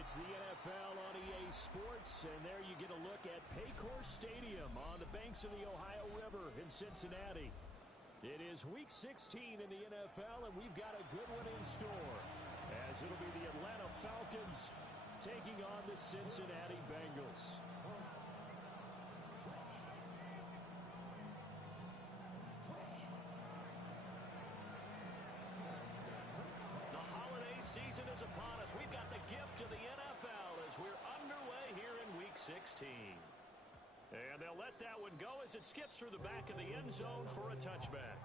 It's the NFL on EA Sports, and there you get a look at Paycor Stadium on the banks of the Ohio River in Cincinnati. It is Week 16 in the NFL, and we've got a good one in store, as it'll be the Atlanta Falcons taking on the Cincinnati Bengals. Season is upon us. We've got the gift of the NFL as we're underway here in Week 16. And they'll let that one go as it skips through the back of the end zone for a touchback.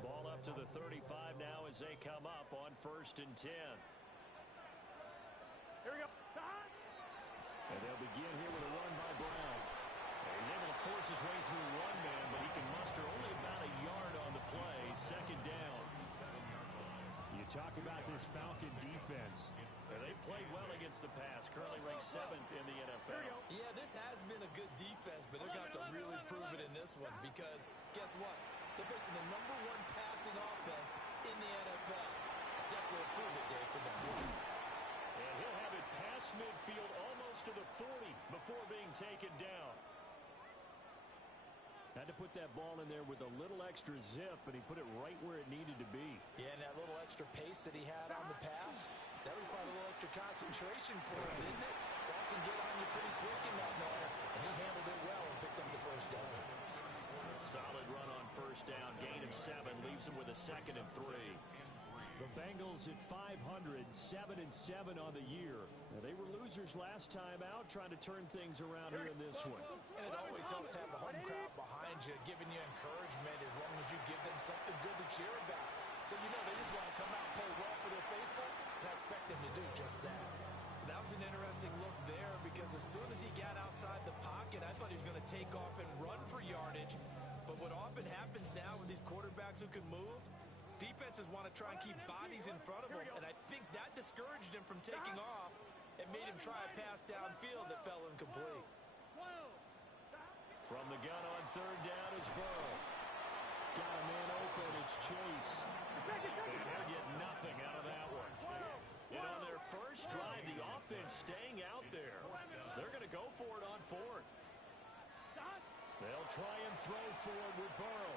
Ball up to the 35 now as they come up on 1st and 10. Here we go. And they'll begin here with a run by Brown. He's able to force his way through one man, but he can muster only about a yard on the play. 2nd down. You talk about this Falcon defense. They've played well against the pass. Currently ranked 7th in the NFL. Yeah, this has been a good defense, but they're going to have to really prove it in this one because guess what? They're facing the #1 passing offense in the NFL. It's definitely a prove it day for them. And he'll have it past midfield almost to the 40 before being taken down. Had to put that ball in there with a little extra zip, but he put it right where it needed to be. Yeah, and that little extra pace that he had on the pass, that required a little extra concentration for him, didn't it? Ball can get on you pretty quick in that manner, and he handled it well and picked up the 1st down. Solid run on 1st down. Gain of 7 leaves him with a 2nd and 3. The Bengals at 500, 7-7 on the year. Now, they were losers last time out, trying to turn things around here in this one. And it always helps to have a home crowd behind you, giving you encouragement as long as you give them something good to cheer about. So, they just want to come out and play well for their faithful, and I expect them to do just that. That was an interesting look there because as soon as he got outside the pocket, I thought he was going to take off and run for yardage. But what often happens now with these quarterbacks who can move, defenses want to try and keep bodies in front of him, and I think that discouraged him from taking off and made him try a pass downfield that fell incomplete. From the gun on 3rd down is Burrow. Got a man open, it's Chase. And they'll get nothing out of that one. And on their first drive, the offense staying out there. They're going to go for it on 4th. They'll try and throw forward with Burrow.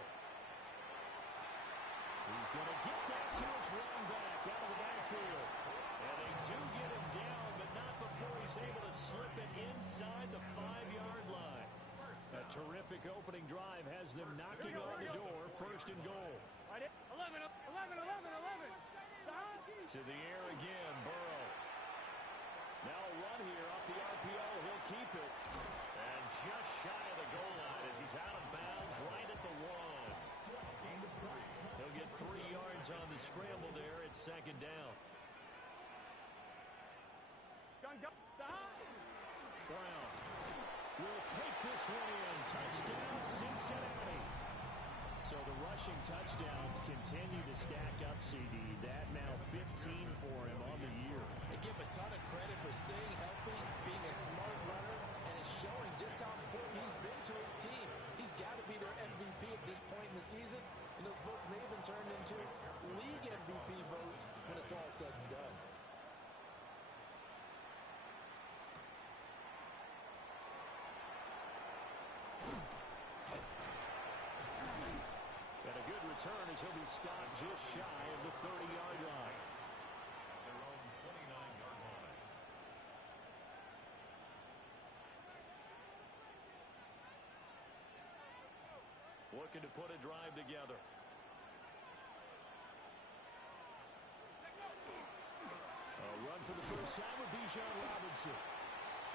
He's going to get that to his running back out of the backfield. And they do get him down, but not before he's able to slip it inside the 5-yard line. A terrific opening drive has them knocking on the door. 1st and goal. 11. To the air again, Burrow. Now a run here off the RPO. He'll keep it. And just shy of the goal line as he's out of bounds right at the 1. He'll get 3 yards on the scramble there at 2nd down. Brown will take this one in. Touchdown, Cincinnati. So the rushing touchdowns continue to stack up, CD. That now 15 for him on the year. I give him a ton of credit for staying healthy, being a smart runner, and it's showing just how important he's been to his team. He's got to be their MVP at this point in the season, and those votes may have been turned into league MVP votes when it's all said and done. And a good return as he'll be stopped just shy of the 30-yard line. Their own 29-yard line. Looking to put a drive together. A run for the first time with Bijan Robinson.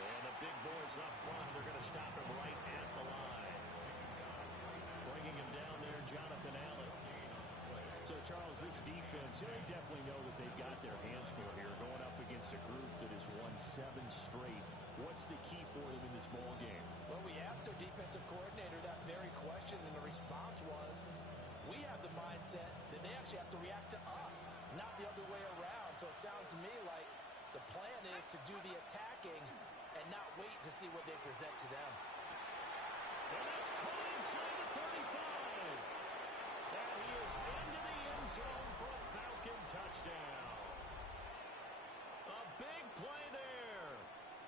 And the big boys up front, they're going to stop him right at the line. Bringing him down there, Jonathan Allen. So, Charles, this defense, they definitely know that they've got their hands full here, going up against a group that has won 7 straight. What's the key for them in this ball game? Well, we asked their defensive coordinator that very question, and the response was, we have the mindset that they actually have to react to us, not the other way around. So it sounds to me like the plan is to do the attacking and not wait to see what they present to them. And that's caught inside the 35. And he is into the end zone for a Falcon touchdown. A big play there.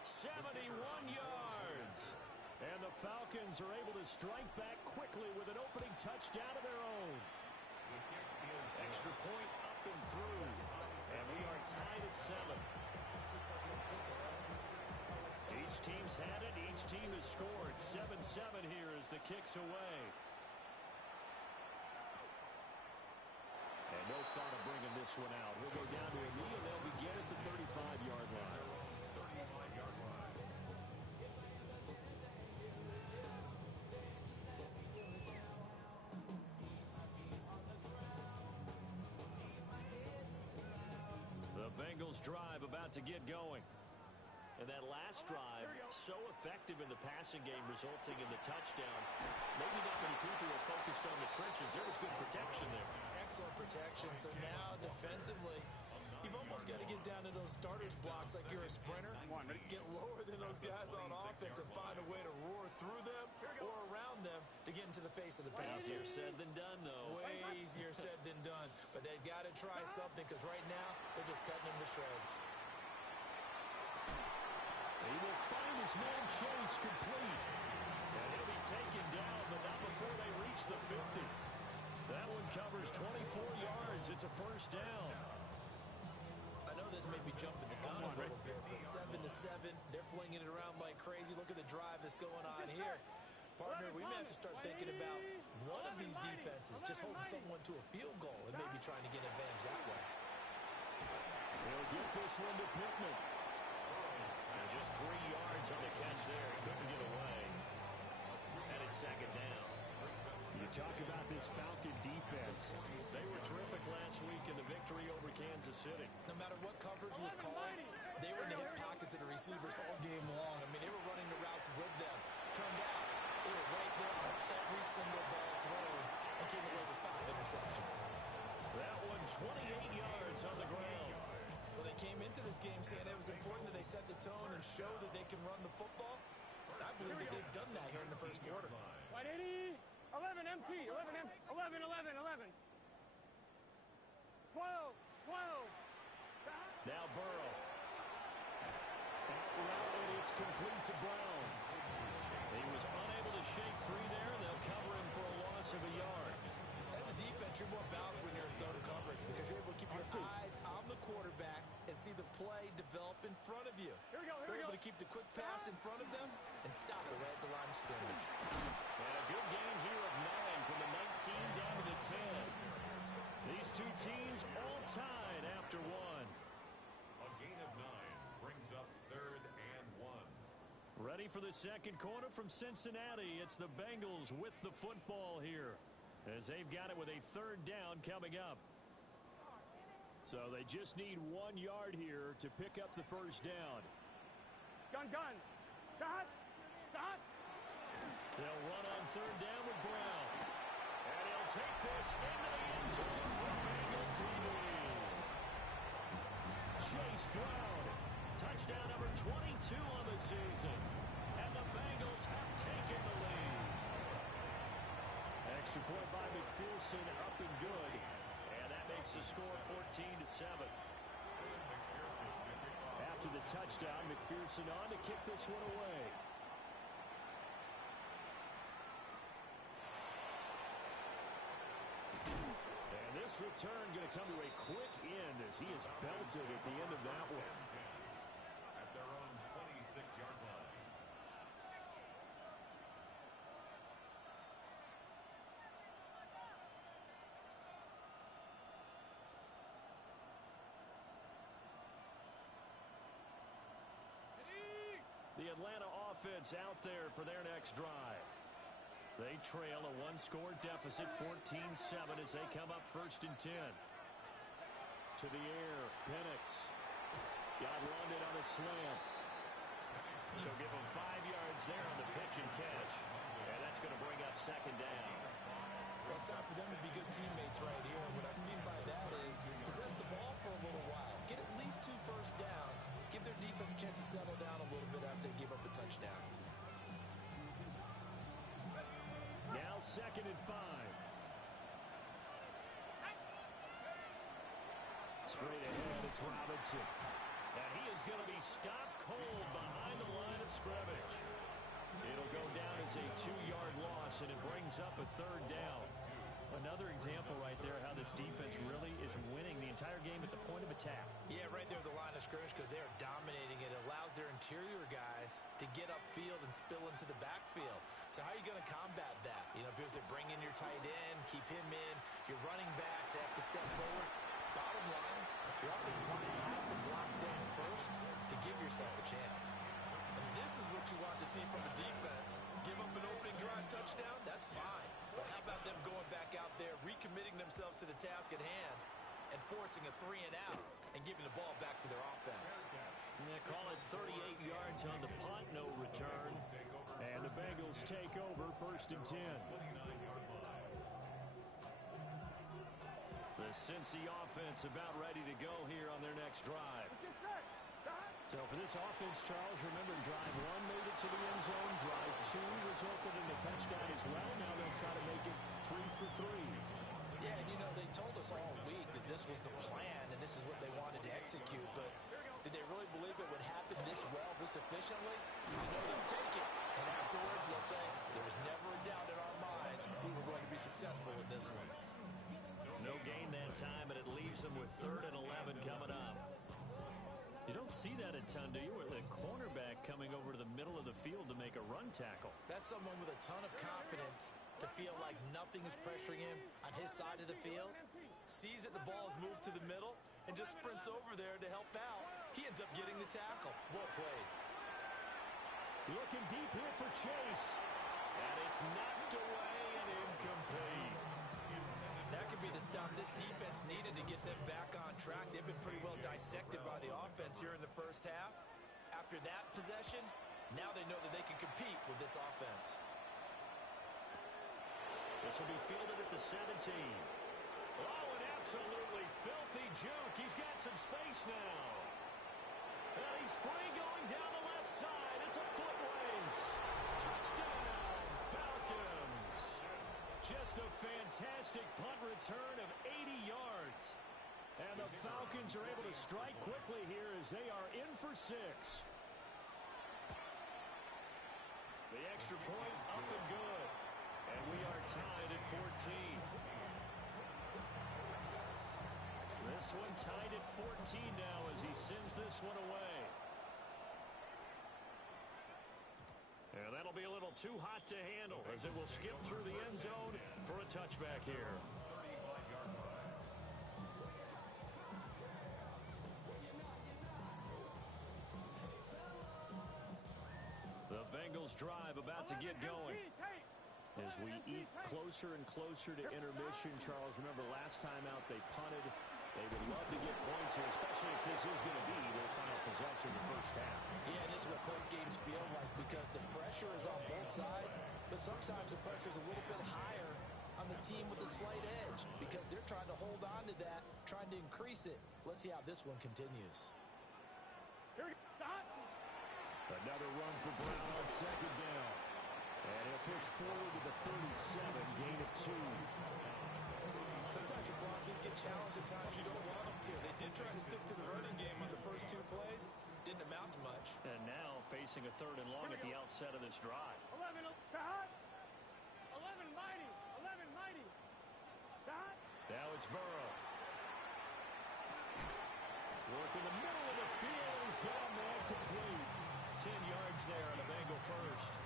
71 yards. And the Falcons are able to strike back quickly with an opening touchdown of their own. Extra point up and through. And we are tied at 7. Each team's had it. Each team has scored. 7-7 here as the kick's away. And no thought of bringing this one out. He'll go down to a knee, and they'll begin at the 35-yard line. 35-yard line. The Bengals drive about to get going. And that last drive, so effective in the passing game, resulting in the touchdown. Maybe not many people were focused on the trenches. There was good protection there. Excellent protection. So now, defensively, you've almost got to get down to those starters blocks like you're a sprinter. Get lower than those guys on offense and find a way to roar through them or around them to get into the face of the passer. Easier said than done, though. Way easier said than done. But they've got to try something because right now, they're just cutting them to shreds. He will find his man Chase complete. And he'll be taken down, but not before they reach the 50. That one covers 24 yards. It's a first down. I know this may be jumping the gun a little bit, but 7-7, they're flinging it around like crazy. Look at the drive that's going on here. Partner, we may have to start thinking about one of these defenses just holding someone to a field goal and maybe trying to get an advantage that way. He'll get this one to Pittman. And just 3 yards on the catch there. He couldn't get away. And it's second down. You talk about this Falcon defense. They were terrific last week in the victory over Kansas City. No matter what coverage was called, they were in the hip pockets of the receivers all game long. I mean, they were running the routes with them. Turned out, they were right there on every single ball thrown and came away with 5 interceptions. That one, 28 yards on the ground. Well, they came into this game saying it was important that they set the tone and show that they can run the football. And I believe that they've done that here in the first quarter. White 80, 11 MT, 11 M, 11, 11, 11. 12, 12. Now Burrow. Out route, and it's complete to Brown. He was unable to shake free there, and they'll cover him for a loss of a yard. As a defense, you're more balanced when you're in zone coverage because you're able to keep your eyes on the quarterback and see the play develop in front of you. Here we go, They're able to keep the quick pass in front of them and stop it right at the line of scrimmage. And a good gain here of 9 from the 19 down to the 10. These two teams all tied after one. A gain of 9 brings up 3rd and 1. Ready for the second quarter from Cincinnati. It's the Bengals with the football here, as they've got it with a 3rd down coming up. So they just need 1 yard here to pick up the first down. Gun. Dot. They'll run on 3rd down with Brown. And he'll take this into the end zone for Bengal TV. Chase Brown, touchdown number 22 on the season. And the Bengals have taken the lead. Extra point by McPherson, up and good. And that makes the score 14-7. After the touchdown, McPherson on to kick this one away. And this return going to come to a quick end as he is belted at the end of that one. At their own 26-yard line. The Atlanta offense out there for their next drive. They trail a 1-score deficit, 14-7, as they come up 1st and 10. To the air, Penix got London on a slam. So give him 5 yards there on the pitch and catch. And that's going to bring up 2nd down. Well, it's time for them to be good teammates right here. And what I mean by that is possess the ball for a little while. Get at least 2 first downs. Give give their defense a chance to settle down a little bit after they give up a touchdown. Now 2nd and 5. Straight ahead, it's Robinson. And he is going to be stopped cold behind the line of scrimmage. It'll go down as a 2-yard loss, and it brings up a 3rd down. Another example right there how this defense really is winning the entire game at the point of attack. Yeah, right there at the line of scrimmage because they are dominating it. It allows their interior guys to get upfield and spill into the backfield. So how are you going to combat that? You know, because they bring in your tight end, keep him in. Your running backs, they have to step forward. Bottom line, your offensive line has to block them first to give yourself a chance. And this is what you want to see from a defense. Give up an opening drive touchdown, that's fine. But how about them going back out there, recommitting themselves to the task at hand, and forcing a 3 and out, and giving the ball back to their offense? They call it 38 yards on the punt, no return. And the Bengals take over 1st and 10. The Cincy offense about ready to go here on their next drive. So for this offense, Charles, remember drive 1 made it to the end zone. Drive 2 resulted in a touchdown as well. Now they'll try to make it 3 for 3. Yeah, and you know, they told us all week that this was the plan and this is what they wanted to execute. But did they really believe it would happen this well, this efficiently? You know they'll take it. And afterwards they'll say, there was never a doubt in our minds we were going to be successful in this one. No gain that time, and it leaves them with 3rd and 11 coming up. You don't see that a ton, do you? With a cornerback coming over to the middle of the field to make a run tackle. That's someone with a ton of confidence to feel like nothing is pressuring him on his side of the field. Sees that the ball is moved to the middle and just sprints over there to help out. He ends up getting the tackle. Well played. Looking deep here for Chase. And it's knocked away and incomplete. That could be the stop this defense needed to get them back on track. They've been pretty well dissected by the offense here in the first half. After that possession, now they know that they can compete with this offense. This will be fielded at the 17. Oh, an absolutely filthy juke. He's got some space now. And he's free going down the left side. It's a foot race. Touchdown, Falcons. Just a fantastic punt return of 80 yards. And the Falcons are able to strike quickly here as they are in for 6. The extra point up and good. And we are tied at 14. This one tied at 14 now as he sends this one away. And that'll be a little too hot to handle as it will skip through the end zone for a touchback here. The Bengals drive about to get going. As we eat closer and closer to intermission, Charles, remember last time out they punted. They would love to get points here, especially if this is going to be their final possession in the first half. Yeah, and this is what close games feel like because the pressure is on both sides, but sometimes the pressure is a little bit higher on the team with the slight edge because they're trying to hold on to that, trying to increase it. Let's see how this one continues. Another run for Brown on 2nd down. And he'll push forward to the 37, gain of 2. Sometimes your philosophies get challenged at times you don't want them to. They did try to stick to the running game on the first 2 plays. Didn't amount to much. And now facing a 3rd and long at the outset of this drive. 11 mighty. 11 mighty. Now it's Burrow. Work in the middle of the field. He's got a man complete. 10 yards there on a Bengal first.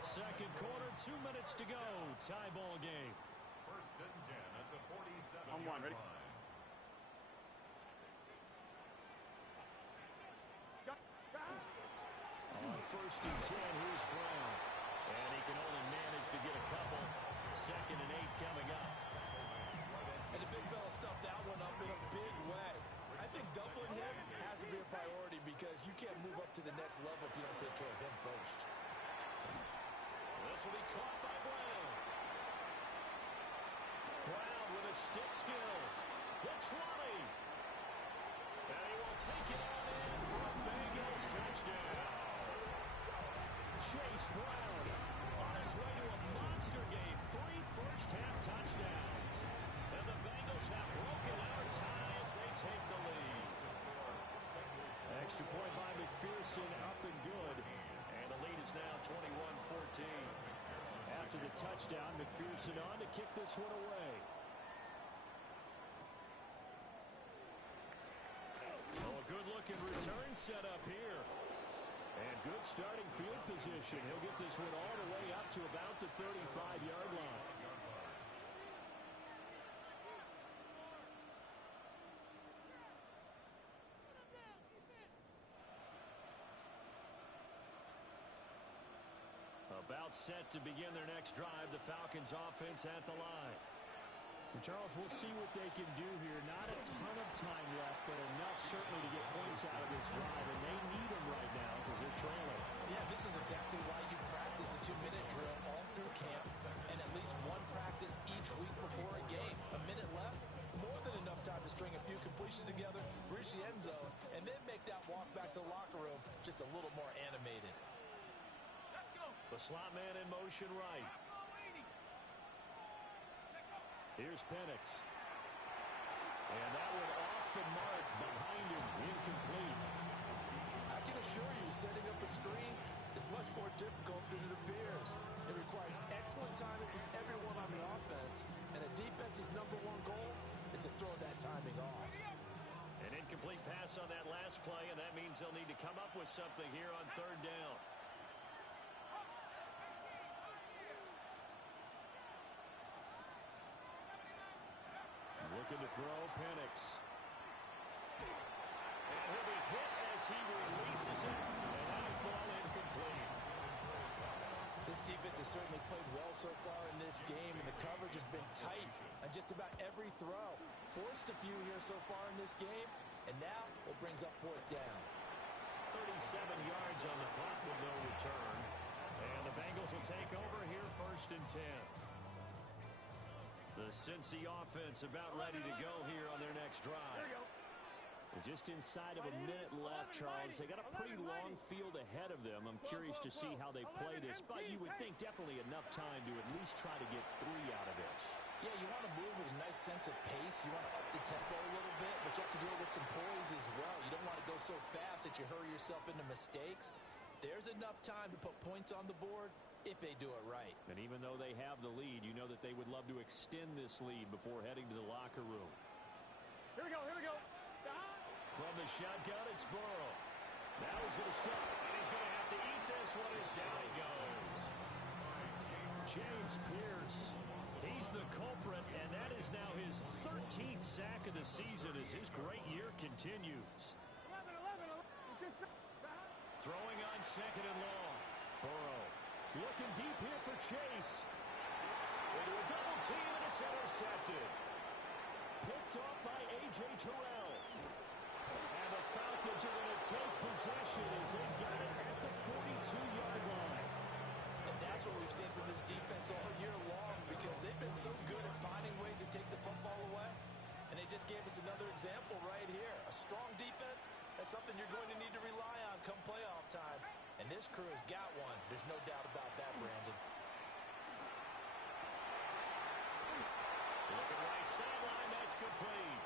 Second quarter, 2 minutes to go. Tie ball game. 1st and 10 at the 47. On 1, ready? On 1st and 10, here's Brown. And he can only manage to get a couple. 2nd and 8 coming up. And the big fella stuffed that one up in a big way. I think doubling him has to be a priority because you can't move up to the next level if you don't take care of him first. This will be caught by Brown. Brown with his stick skills. The 20. And he will take it on in for a Bengals touchdown. Chase Brown on his way to a monster game. 3 first-half touchdowns. And the Bengals have broken our tie as they take the lead. Extra point by McPherson, up and good. And the lead is now 21-14. After the touchdown, McPherson on to kick this one away. Oh, a good-looking return set up here. And good starting field position. He'll get this one all the way up to about the 35-yard line. About set to begin their next drive, the Falcons offense at the line. And Charles, we'll see what they can do here. Not a ton of time left, but enough certainly to get points out of this drive. And they need them right now because they're trailing. Yeah, this is exactly why you practice a 2-minute drill all through camp and at least one practice each week before a game. A minute left, more than enough time to string a few completions together, reach the end zone, and then make that walk back to the locker room just a little more animated. The slot man in motion right. Here's Penix. And that one off the mark behind him. Incomplete. I can assure you, setting up a screen is much more difficult than it appears. It requires excellent timing from everyone on the offense, and a defense's #1 goal is to throw that timing off. An incomplete pass on that last play, and that means they'll need to come up with something here on 3rd down. Looking to throw, Penix. And he'll be hit as he releases it, and that'll fall incomplete. This defense has certainly played well so far in this game, and the coverage has been tight on just about every throw. Forced a few here so far in this game, and now it brings up 4th down. 37 yards on the punt with no return. And the Bengals will take over here 1st and 10. The Cincy offense about ready to go here on their next drive. And just inside of a minute left, Charles. They got a pretty long field ahead of them. I'm curious to see how they play this, but you would think definitely enough time to at least try to get 3 out of this. Yeah, you want to move with a nice sense of pace. You want to up the tempo a little bit, but you have to deal with some poise as well. You don't want to go so fast that you hurry yourself into mistakes. There's enough time to put points on the board if they do it right. And even though they have the lead, you know that they would love to extend this lead before heading to the locker room. Here we go, here we go. From the shotgun, it's Burrow. Now he's going to stop, and he's going to have to eat this one as down he goes. James Pierce, he's the culprit, and that is now his 13th sack of the season as his great year continues. 11. Throwing on 2nd and long. Burrow looking deep here for Chase. Into a double team, and it's intercepted. Picked off by A.J. Terrell. And the Falcons are going to take possession as they got it at the 42-yard line. And that's what we've seen from this defense all year long, because they've been so good at finding ways to take the football away. And they just gave us another example right here. A strong defense, that's something you're going to need to rely on come playoff time. And this crew has got one. There's no doubt about that, Brandon. Looking right sideline, that's complete.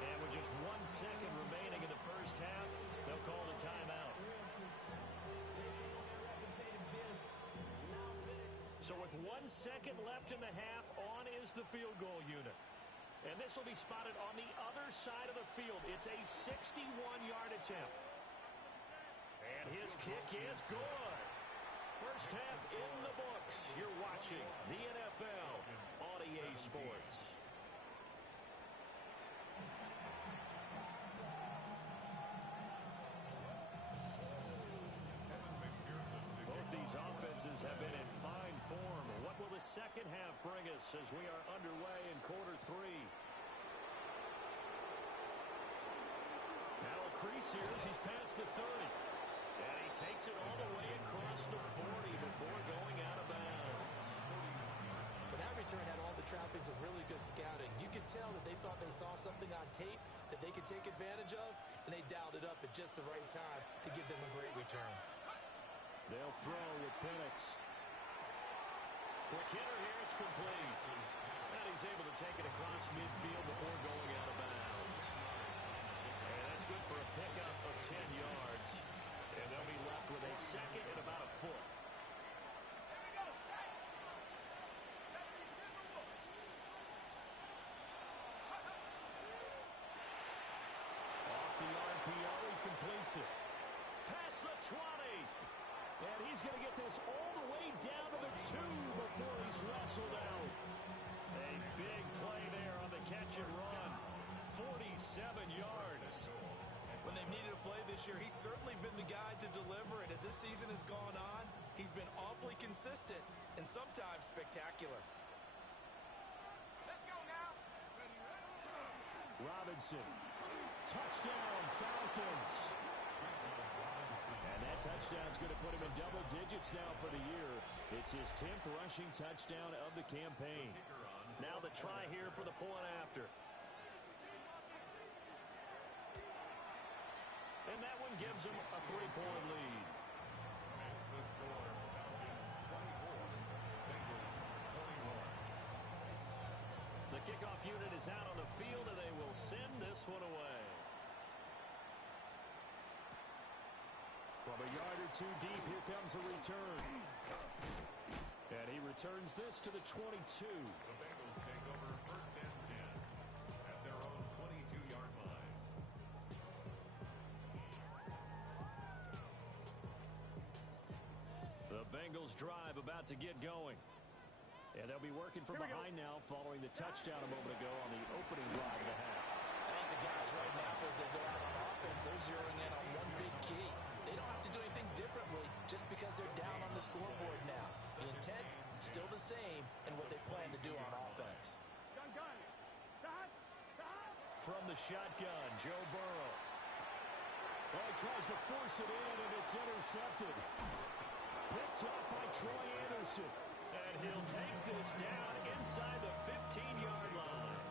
And with just 1 second remaining in the first half, they'll call the timeout. So with 1 second left in the half, on is the field goal unit. And this will be spotted on the other side of the field. It's a 61-yard attempt. And his kick is good. First half in the books. You're watching the NFL on EA Sports. Both these offenses have been in fine form. What will the second half bring us as we are underway in quarter 3? Now a crease here as he's past the 30. And he takes it all the way across the 40 before going out of bounds. But that return had all the trappings of really good scouting. You could tell that they thought they saw something on tape that they could take advantage of, and they dialed it up at just the right time to give them a great return. They'll throw with Penix. Quick hitter here, it's complete. And he's able to take it across midfield before going out of bounds. And that's good for a pickup of 10 yards. And they'll be left with a second and about a foot. Off the RPO, he completes it. Past the 20. And he's going to get this all the way down to the 2 before he's wrestled out. A big play there on the catch and run. 47 yards. When they've needed a play this year, he's certainly been the guy to deliver it. As this season has gone on, he's been awfully consistent and sometimes spectacular. Let's go now. Robinson. Touchdown, Falcons. And that touchdown's going to put him in double digits now for the year. It's his 10th rushing touchdown of the campaign. Now the try here for the point after. And that one gives him a 3-point lead. Makes the score Falcons 24, Bengals 21. The kickoff unit is out on the field, and they will send this one away. From a yard or two deep, here comes a return. And he returns this to the 22. The Bengals take over first and 10 at their own 22-yard line. The Bengals drive about to get going. And they'll be working from behind now following the touchdown a moment ago on the opening drive of the half. I think the guys right now, as they go out on offense, they're zeroing in on one big key. They don't have to do anything differently just because they're down on the scoreboard now. The intent, still the same, and what they plan to do on offense. Gun. Stop. From the shotgun, Joe Burrow. Oh, he tries to force it in, and it's intercepted. Picked up by Troy Anderson. And he'll take this down inside the 15-yard line.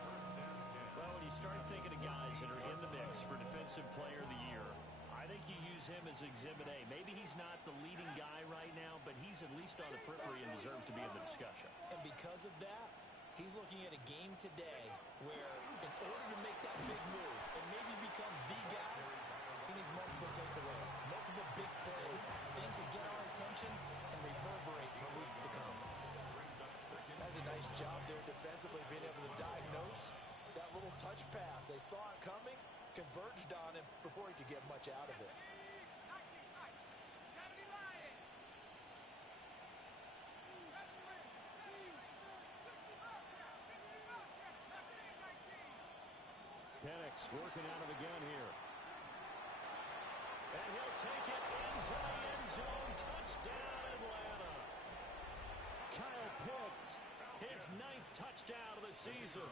Well, when you start thinking of guys that are in the mix for Defensive Player of the Year, I think you use him as Exhibit A. Maybe he's not the leading guy right now, but he's at least on the periphery and deserves to be in the discussion. And because of that, he's looking at a game today where in order to make that big move and maybe become the guy, he needs multiple takeaways, multiple big plays, things that get our attention and reverberate for weeks to come. That's a nice job there defensively, being able to diagnose that little touch pass. They saw it coming, converged on him before he could get much out of it. Penix working out of the gun here. And he'll take it into the end zone. Touchdown, Atlanta. Kyle Pitts, his 9th touchdown of the season.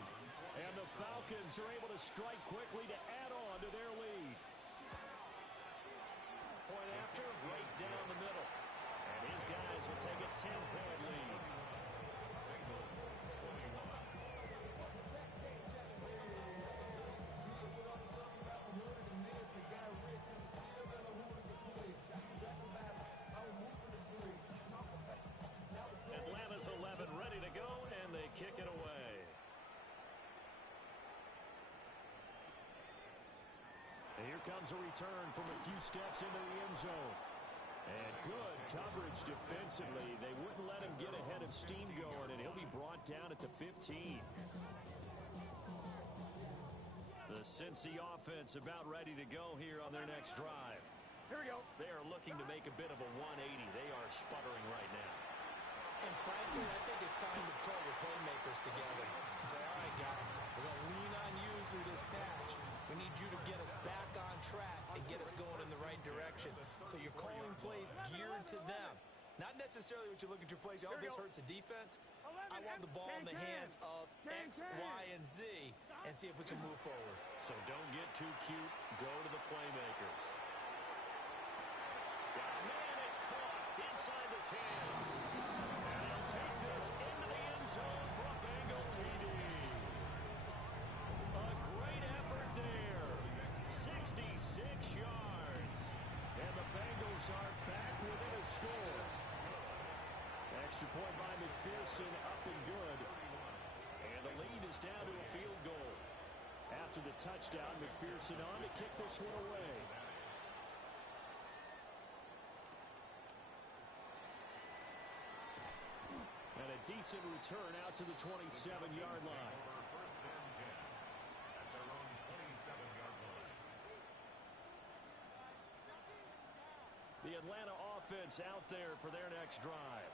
And the Falcons are able to strike quickly to add on to their lead. Point after, right down the middle. And his guys will take a 10-point lead. Atlanta's 11 ready to go, and they kick it away. And here comes a return from a few steps into the end zone. And good coverage defensively. They wouldn't let him get ahead of steam going, and he'll be brought down at the 15. The Cincy offense about ready to go here on their next drive. Here we go. They are looking to make a bit of a 180. They are sputtering right now. And frankly, I think it's time to call your playmakers together and say, all right, guys, we're going to lean on you through this patch. We need you to get us back on track and get us going in the right direction. So you're calling plays geared to them. Not necessarily what you look at your plays, oh, this hurts the defense. I want the ball in the hands of X, Y, and Z and see if we can move forward. So don't get too cute. Go to the playmakers. Man, it's caught inside the 10. And he'll take this into the end zone for a Bengal TD. A great effort there. McPherson up and good. And the lead is down to a field goal. After the touchdown, McPherson on to kick this one away. And a decent return out to the 27-yard line. First and 10 at their own 27-yard line. The Atlanta offense out there for their next drive.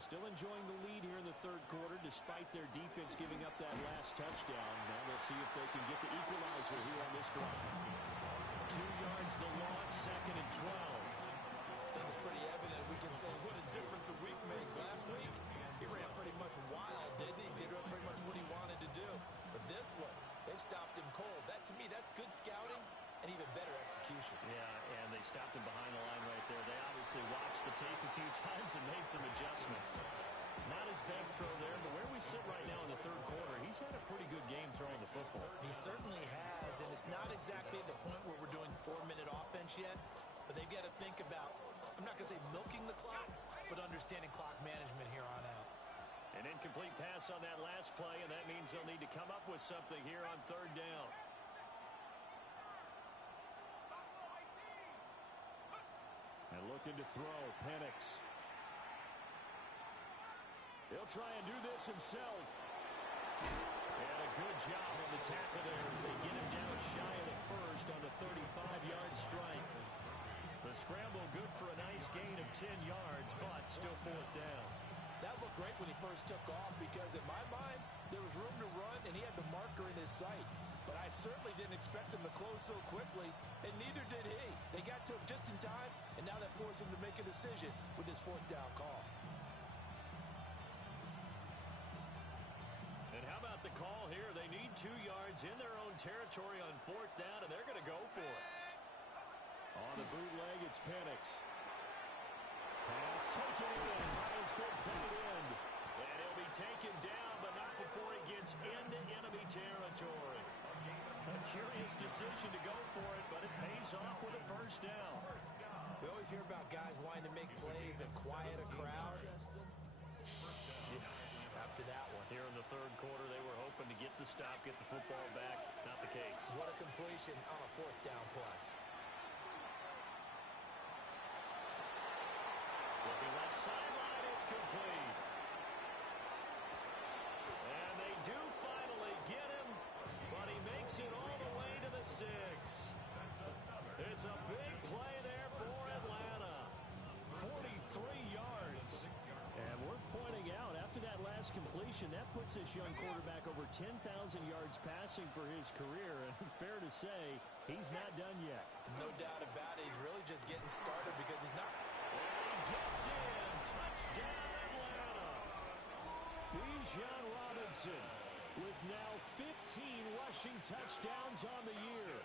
Still enjoying the lead here in the third quarter despite their defense giving up that last touchdown. Now we'll see if they can get the equalizer here on this drive. 2 yards the loss, 2nd and 12. I think it's pretty evident. We can say what a difference a week makes. Last week, he ran pretty much wild, didn't he? Did pretty much what he wanted to do. But this one, they stopped him cold. That, to me, that's good scouting and even better execution. Yeah, and they stopped him behind the line right there. They obviously watched the tape a few times and made some adjustments. Not his best throw there, but where we sit right now in the third quarter, he's had a pretty good game throwing the football. He certainly has, and it's not exactly at the point where we're doing 4-minute offense yet, but they've got to think about, I'm not going to say milking the clock, but understanding clock management here on out. An incomplete pass on that last play, and that means they'll need to come up with something here on third down. And looking to throw, Penix. He'll try and do this himself. And a good job on the tackle there as they get him down shy of the first on the 35-yard strike. The scramble good for a nice gain of 10 yards, but still 4th down. That looked great when he first took off because in my mind, there was room to run and he had the marker in his sight. But I certainly didn't expect him to close so quickly, and neither did he. They got to him just in time, and now that forced him to make a decision with his 4th down call. And how about the call here? They need 2 yards in their own territory on 4th down, and they're going to go for it. On the bootleg, it's Penix. Pass taken in by his big tight end. And he'll be taken down, but not before he gets into enemy territory. A curious decision to go for it, but it pays off with a 1st down. We always hear about guys wanting to make plays that quiet a crowd. Yeah, after that one. Here in the third quarter, they were hoping to get the stop, get the football back. Not the case. What a completion on a 4th down play. Looking left sideline, it's complete. And they do finally get him, but he makes it all the way to the 6. It's a big play there for Atlanta. 43 yards. And worth pointing out, after that last completion, that puts this young quarterback over 10,000 yards passing for his career. And fair to say, he's not done yet. No doubt about it. He's really just getting started because he's not. And he gets in. Touchdown, Atlanta. Bijan Robinson with now 15 rushing touchdowns on the year.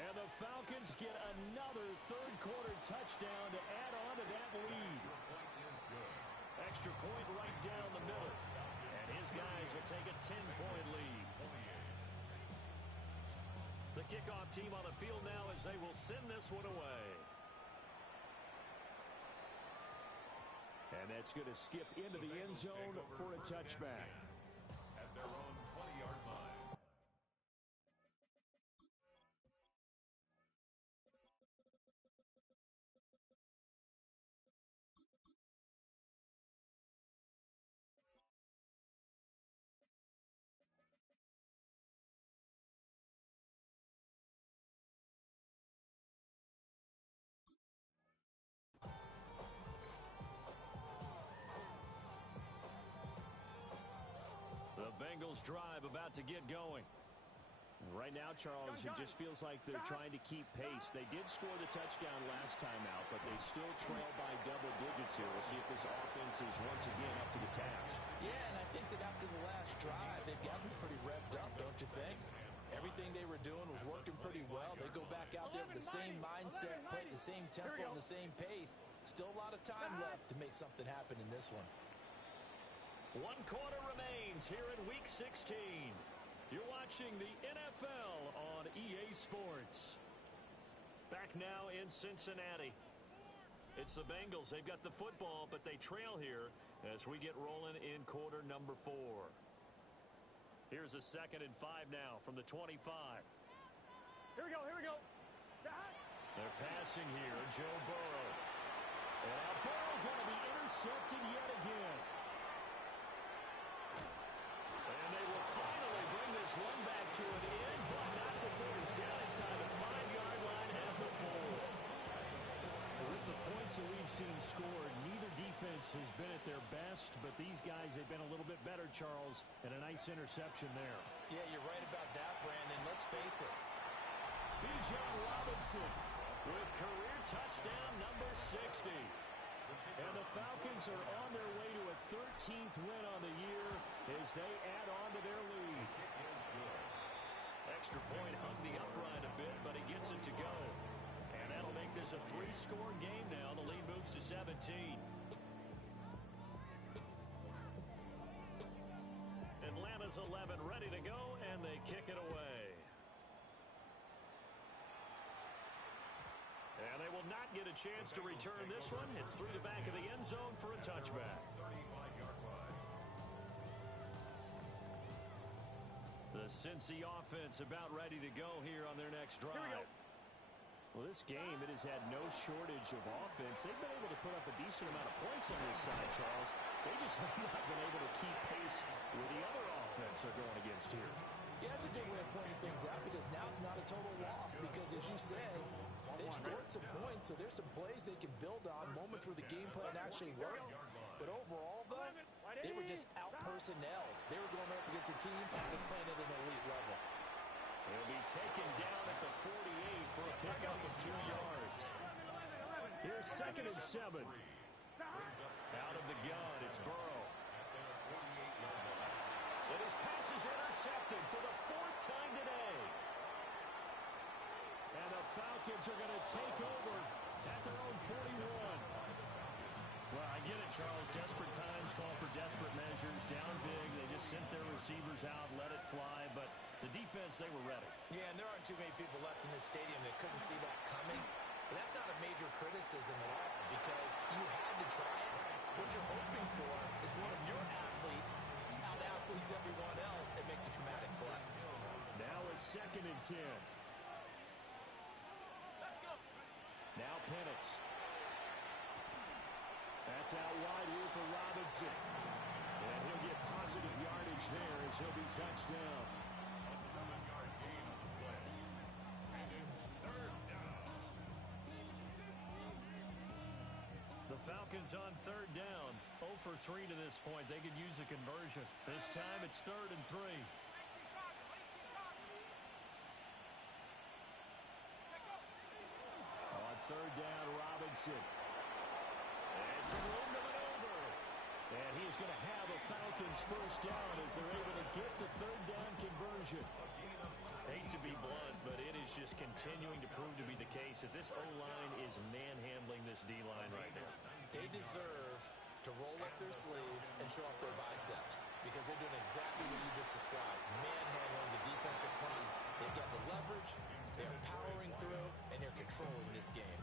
And the Falcons get another third-quarter touchdown to add on to that lead. Extra point right down the middle. And his guys will take a 10-point lead. The kickoff team on the field now as they will send this one away. And that's going to skip into the end zone for a touchback. At their own 20-yard line. Bengals drive about to get going. Right now, Charles, it just feels like they're trying to keep pace. They did score the touchdown last time out, but they still trail by double digits here. We'll see if this offense is once again up to the task. Yeah, and I think that after the last drive, they've gotten pretty revved up, don't you think? Everything they were doing was working pretty well. They go back out there with the same mindset, play the same tempo and the same pace. Still a lot of time left to make something happen in this one. 1 quarter remains here in Week 16. You're watching the NFL on EA Sports. Back now in Cincinnati. It's the Bengals. They've got the football, but they trail here as we get rolling in quarter number 4. Here's a 2nd and 5 now from the 25. Here we go, here we go. They're passing here, Joe Burrow. And now Burrow going to be intercepted yet again. And they will finally bring this one back to an end, but not before he's down inside the 5-yard line at the 4. With the points that we've seen scored, neither defense has been at their best, but these guys have been a little bit better, Charles, and a nice interception there. Yeah, you're right about that, Brandon. Let's face it. Bijan Robinson with career touchdown number 60. And the Falcons are on their way to a 13th win on the year as they add on to their lead. Extra point hung the upright a bit, but he gets it to go. And that'll make this a 3-score game now. The lead moves to 17. Atlanta's 11 ready to go, and they kick it away. And they will not get a chance to return this one. It's through the back of the end zone for a touchback. 35-yard line. The Cincy offense about ready to go here on their next drive. Well, this game, it has had no shortage of offense. They've been able to put up a decent amount of points on this side, Charles. They just have not been able to keep pace with the other offense they're going against here. Yeah, it's a good way of pointing things out because now it's not a total loss because, as you said, they've scored some points, so there's some plays they can build on, moments where the game plan actually worked. But overall, though, they were just out-personnelled. They were going up against a team that was playing at an elite level. He'll be taken down at the 48 for a pickup of 2 yards. Here's 2nd and 7. Out of the gun, it's Burrow. And his pass is intercepted for the 4th time today. And the Falcons are going to take over at their own 41. Well, I get it, Charles. Desperate times call for desperate measures. Down big, they just sent their receivers out, let it fly. But the defense, they were ready. Yeah, and there aren't too many people left in this stadium that couldn't see that coming. But that's not a major criticism at all because you had to try it. What you're hoping for is one of your athletes out-athletes everyone else and makes a dramatic play. Now a 2nd and 10. Now Penix. That's out wide here for Robinson. And he'll get positive yardage there as he'll be touched down. A 7-yard gain on the play. And it's 3rd down. The Falcons on 3rd down. 0 for 3 to this point. They could use a conversion. This time it's 3rd and 3. On 3rd down, Robinson. And some room to maneuver. And he's going to have a Falcons 1st down as they're able to get the 3rd down conversion. Hate to be blunt, but it is just continuing to prove to be the case that this O-line is manhandling this D-line right now. They deserve to roll up their sleeves and show up their biceps because they're doing exactly what you just described, manhandling the defensive front. They've got the leverage, they're powering through, and they're controlling this game.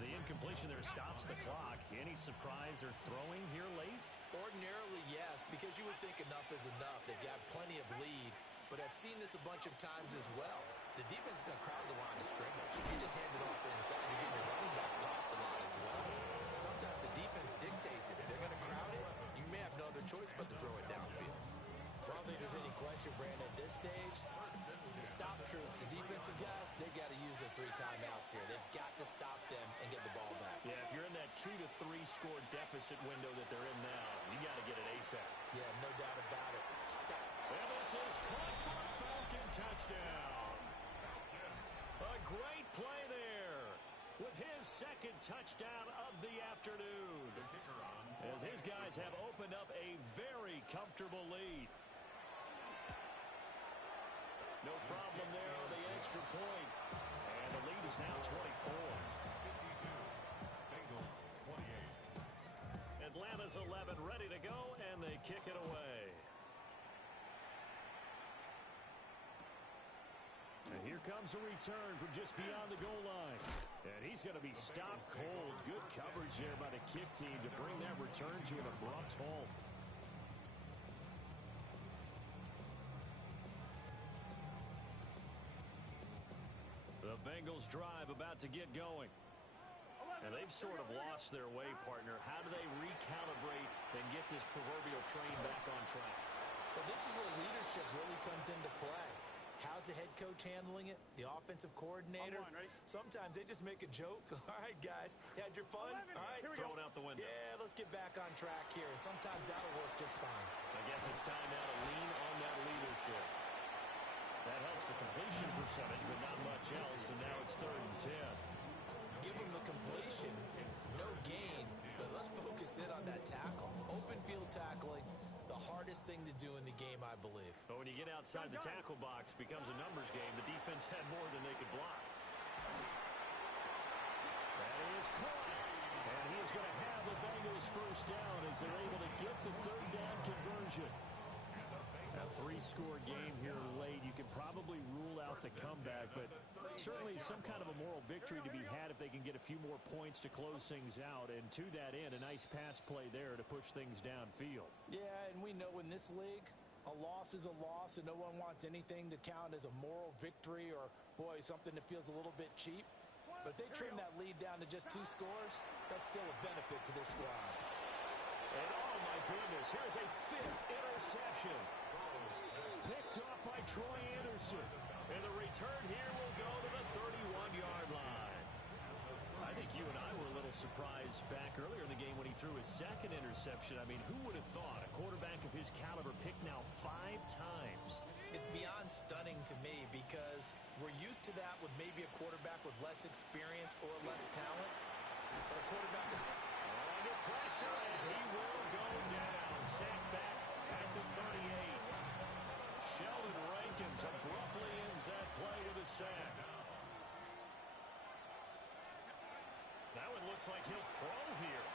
The incompletion there stops the clock. Any surprise they're throwing here late? Ordinarily, yes, because you would think enough is enough. They've got plenty of lead, but I've seen this a bunch of times as well. The defense is going to crowd the line of scrimmage. You just hand it off inside, you get your running back popped a lot as well. Sometimes the defense dictates it. If they're going to crowd it, you may have no other choice but to throw it downfield. Well, I don't think there's any question, Brandon, at this stage, the stop troops, the defensive guys, they've got to use their 3 timeouts here. They've got to stop them and get the ball back. Yeah, if you're in that 2 to 3 score deficit window that they're in now, you got to get it ASAP. Yeah, no doubt about it. Stop. And this is caught for a Falcon touchdown. A great play there with his 2nd touchdown of the afternoon. As his guys have opened up a very comfortable lead. No problem there on the extra point. And the lead is now 24. 52. Bengals 28. Atlanta's 11 ready to go, and they kick it away. And here Here comes a return from just beyond the goal line. And he's going to be stopped cold. Good coverage there by the kick team to bring that return to an abrupt halt. The Bengals drive about to get going. And they've sort of lost their way, partner. How do they recalibrate and get this proverbial train back on track? Well, this is where leadership really comes into play. How's the head coach handling it? The offensive coordinator? Sometimes they just make a joke. All right, guys, had your fun? All right, throw it out the window. Yeah, let's get back on track here. And sometimes that'll work just fine. I guess it's time now to lean on that leadership. That helps the completion percentage, but not much else. And now it's 3rd and 10. Give them the completion, no gain, but let's focus in on that tackle. Open field tackling, the hardest thing to do in the game, I believe. But when you get outside the tackle box, it becomes a numbers game. The defense had more than they could block. That is caught. And he is going to have the Bengals first down as they're able to get the 3rd down conversion. A 3-score game here late. You can probably rule out the comeback, but certainly some kind of a moral victory to be had if they can get a few more points to close things out. And to that end, a nice pass play there to push things downfield. Yeah, and we know in this league, a loss is a loss, and no one wants anything to count as a moral victory or, boy, something that feels a little bit cheap. But if they trim that lead down to just 2 scores, that's still a benefit to this squad. And oh my goodness, here's a 5th interception. Picked off by Troy Anderson. And the return here will go to the 31-yard line. I think you and I were a little surprised back earlier in the game when he threw his 2nd interception. I mean, who would have thought a quarterback of his caliber picked now 5 times? It's beyond stunning to me because we're used to that with maybe a quarterback with less experience or less talent. But a quarterback is under pressure, and he will go down. Sacked back at the 38. Sheldon Rankins abruptly ends that play to the sack. Now it looks like he'll throw here.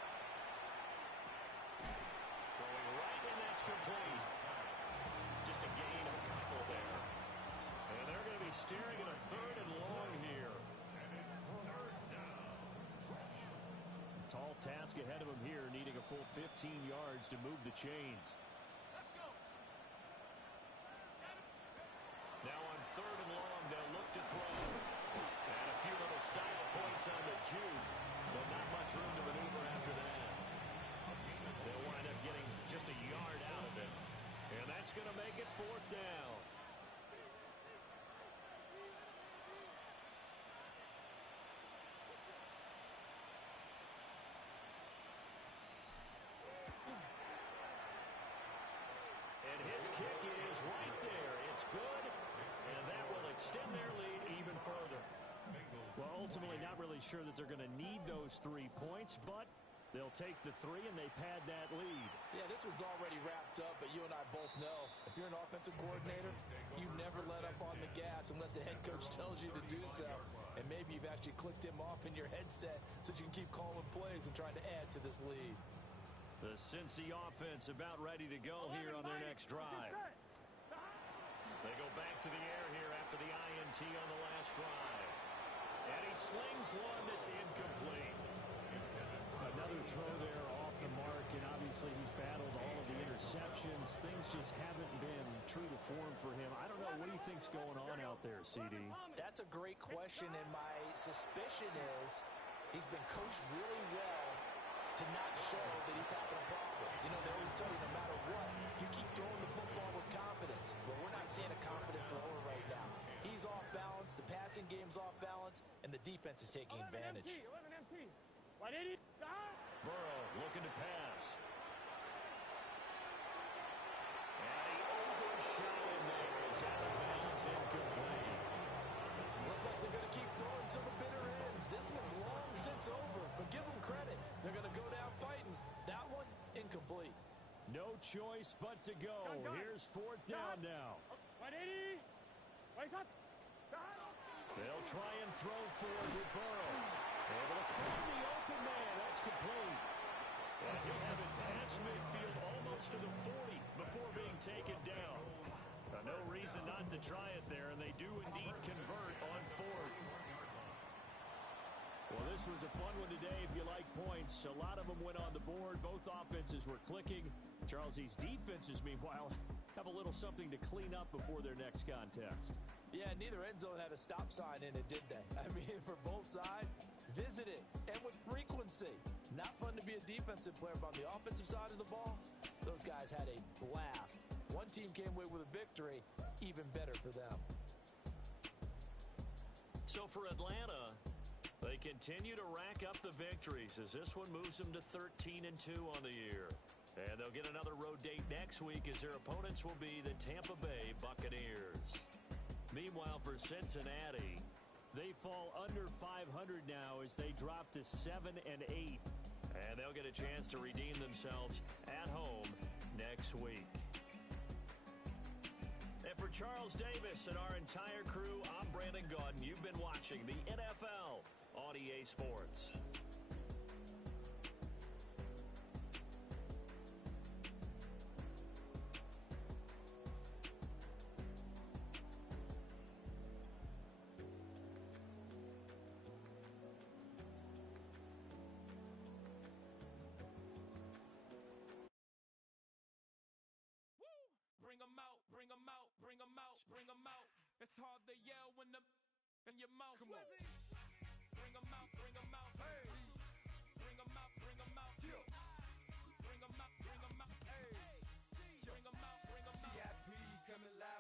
Throwing right, and that's complete. Just a gain of a couple there. And they're going to be staring at a 3rd and long here. Tall task ahead of him here, needing a full 15 yards to move the chains. Now on 3rd and long, they'll look to throw. And a few little style points on the juke, but not much room to maneuver after that. They'll wind up getting just a yard out of it. And that's going to make it 4th down. And his kick is right there. It's good, and that will extend their lead even further. Well, ultimately, not really sure that they're going to need those 3 points, but they'll take the 3 and they pad that lead. Yeah, this one's already wrapped up, but you and I both know if you're an offensive coordinator, you never let up on the gas unless the head coach tells you to do so. And maybe you've actually clicked him off in your headset so you can keep calling plays and trying to add to this lead. The Cincy offense about ready to go here on their next drive. They go back to the air here after the INT on the last drive. And he slings one that's incomplete. Another throw there off the mark, and obviously he's battled all of the interceptions. Things just haven't been true to form for him. I don't know. What do you think's going on out there, CD? That's a great question, and my suspicion is he's been coached really well to not show that he's having a problem. You know, they always tell you no matter what, you keep throwing the football with confidence. But we're not seeing a confident thrower right now. He's off balance, the passing game's off balance, and the defense is taking advantage. 11 MT. 180. Burrow looking to pass. And he overshot him there. It's out of bounds, incomplete. Looks like they're going to keep throwing till the bitter end. This one's long since over, but give them credit. They're going to go down fighting. That one, incomplete. No choice but to go. Here's 4th down now. 180. Wait up. They'll try and throw forward with Burrow. Able to find the open man. That's complete. And he'll have it past midfield almost to the 40 before being taken down. No reason not to try it there, and they do indeed convert Well, this was a fun one today if you like points. A lot of them went on the board. Both offenses were clicking. Charles, these defenses, meanwhile, have a little something to clean up before their next contest. Yeah, neither end zone had a stop sign in it, did they? I mean, for both sides, visit it, and with frequency. Not fun to be a defensive player, but on the offensive side of the ball, those guys had a blast. One team came away with a victory, even better for them. So for Atlanta, they continue to rack up the victories as this one moves them to 13-2 on the year. And they'll get another road date next week as their opponents will be the Tampa Bay Buccaneers. Meanwhile, for Cincinnati, they fall under 500 now as they drop to 7-8. And they'll get a chance to redeem themselves at home next week. And for Charles Davis and our entire crew, I'm Brandon Gaudin. You've been watching the NFL on EA Sports. Bring 'em out, bring 'em out, bring 'em out, bring 'em out. It's hard to yell when the in your mouth. Come on. Bring 'em out, bring 'em out. Hey. Bring 'em out, bring 'em out. Bring 'em out, bring 'em out. Hey. Bring 'em out, bring 'em out. CIP coming live.